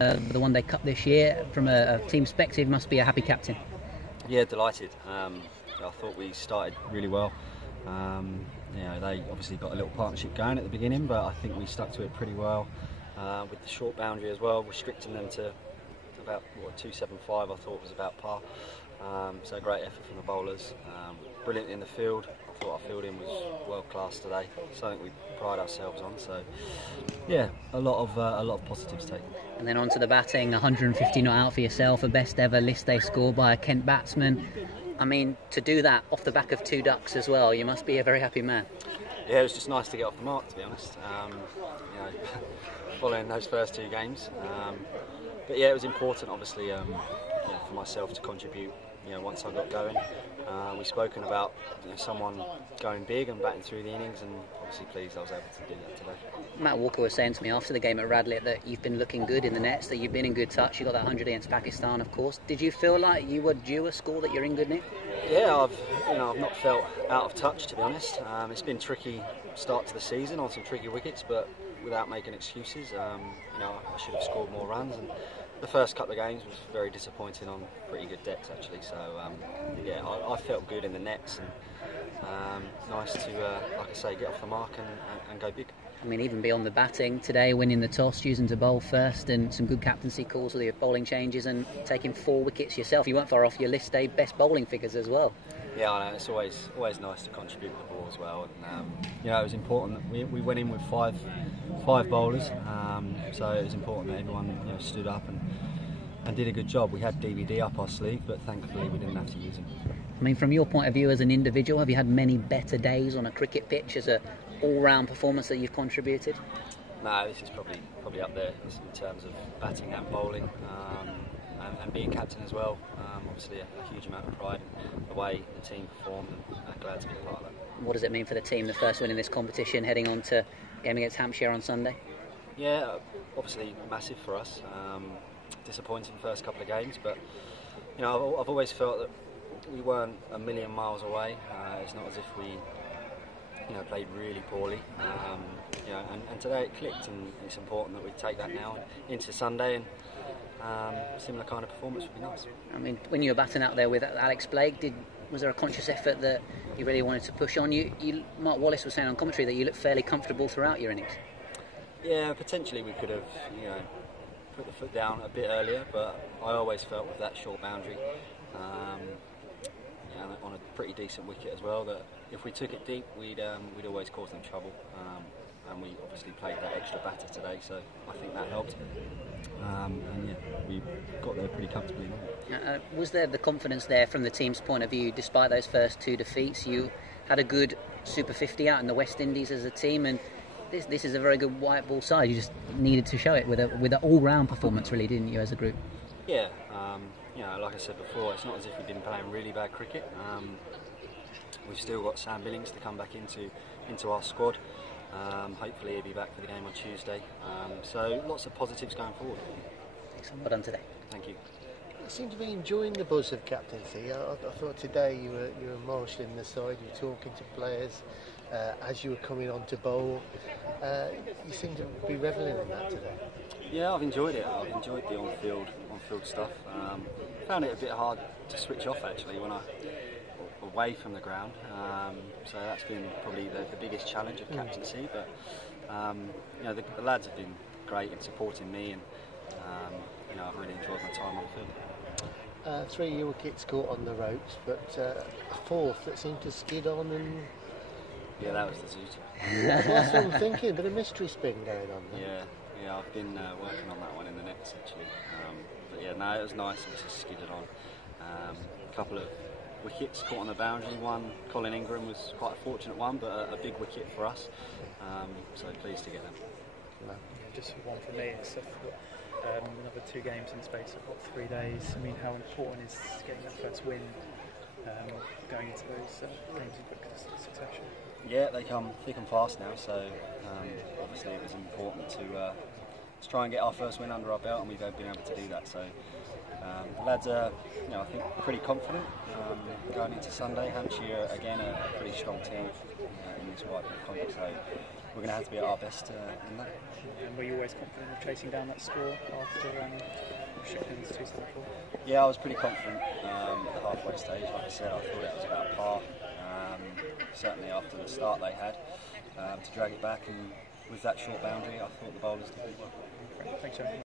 the One Day Cup this year. From a team perspective, must be a happy captain. Yeah, delighted. I thought we started really well. They obviously got a little partnership going at the beginning, but I think we stuck to it pretty well with the short boundary as well, restricting them to about 275. I thought was about par. So great effort from the bowlers. Brilliant in the field. I thought our fielding was world class today. Something we pride ourselves on. So yeah, a lot of positives taken. And then on to the batting. 150 not out for yourself. A best ever list day score by a Kent batsman. I mean, to do that off the back of 2 ducks as well, you must be a very happy man. Yeah, it was just nice to get off the mark, to be honest. Following those first 2 games. But yeah, it was important, obviously, for myself to contribute. Once I got going, we've spoken about someone going big and batting through the innings, and obviously pleased I was able to do that today. Matt Walker was saying to me after the game at Radlett that you've been looking good in the nets, that you've been in good touch. You got that 100 against Pakistan, of course. Did you feel like you were due a score, that you're in good nick? Yeah, I've not felt out of touch, to be honest. It's been tricky start to the season on some tricky wickets, but without making excuses, I should have scored more runs. And the first couple of games was very disappointing on pretty good decks actually. So I felt good in the nets, and nice to, like I say, get off the mark and go big. I mean, even beyond the batting today, winning the toss, choosing to bowl first, and some good captaincy calls with your bowling changes, and taking 4 wickets yourself. You weren't far off your list day best bowling figures as well. Yeah, I know, it's always nice to contribute with the ball as well. And it was important that we went in with five bowlers, so it was important that everyone stood up and did a good job. We had DVD up our sleeve, but thankfully we didn't have to use them. I mean, from your point of view as an individual, have you had many better days on a cricket pitch as a all-round performance that you've contributed? No, this is probably up there in terms of batting and bowling, and being captain as well. Obviously a huge amount of pride in the way the team performed, and I'm glad to be a part of that. What does it mean for the team, the first win in this competition, heading on to game against Hampshire on Sunday? Yeah, obviously massive for us. Disappointing first couple of games, but I've always felt that we weren't a million miles away. It's not as if we played really poorly. And today it clicked, and it's important that we take that now into Sunday, and similar kind of performance would be nice. I mean, when you were batting out there with Alex Blake, was there a conscious effort that you really wanted to push on? Mark Wallace was saying on commentary that you looked fairly comfortable throughout your innings. Yeah, potentially we could have put the foot down a bit earlier, but I always felt with that short boundary, on a pretty decent wicket as well, that if we took it deep, we'd always cause them trouble. And we obviously played that extra batter today, so I think that helped. We got there pretty comfortably. Was there the confidence there from the team's point of view, despite those first 2 defeats? You had a good Super 50 out in the West Indies as a team, and this is a very good white ball side. You just needed to show it with an all-round performance, really, didn't you, as a group? Yeah, like I said before, it's not as if we've been playing really bad cricket. We've still got Sam Billings to come back into our squad. Hopefully he'll be back for the game on Tuesday. So lots of positives going forward. Excellent. Well done today. Thank you. You seem to be enjoying the buzz of captaincy. I thought today you were marshalling the side, you were talking to players as you were coming on to bowl. You seem to be revelling in that today. Yeah, I've enjoyed it. I've enjoyed the on-field stuff. Found it a bit hard to switch off actually when I away from the ground. So that's been probably the biggest challenge of captaincy. But the lads have been great in supporting me, and I've really enjoyed my time on the field. 3 wickets caught on the ropes, but a 4th that seemed to skid on and. Yeah, that was the Zoot. That's what I'm thinking. A bit of mystery spin going on there. Yeah, I've been working on that one in the nets actually. But yeah, no, it was nice. It just skidded on. A couple of wickets caught on the boundary. One, Colin Ingram, was quite a fortunate one, but a big wicket for us. So pleased to get them. Yeah, just one for me. It's another 2 games in the space of 3 days. I mean, how important is getting that first win going into those games in quick succession? Yeah, they come thick and fast now, so obviously it was important to try and get our first win under our belt, and we've been able to do that. So the lads are, I think, pretty confident going into Sunday. Hampshire, again, a pretty strong team in this white ball comp, so we're going to have to be at our best in that. And were you always confident of chasing down that score after Shipman's 274? Yeah, I was pretty confident at the halfway stage. Like I said, I thought it was about par. Certainly after the start they had, to drag it back, and with that short boundary, I thought the bowlers did well. Thanks, Jamie.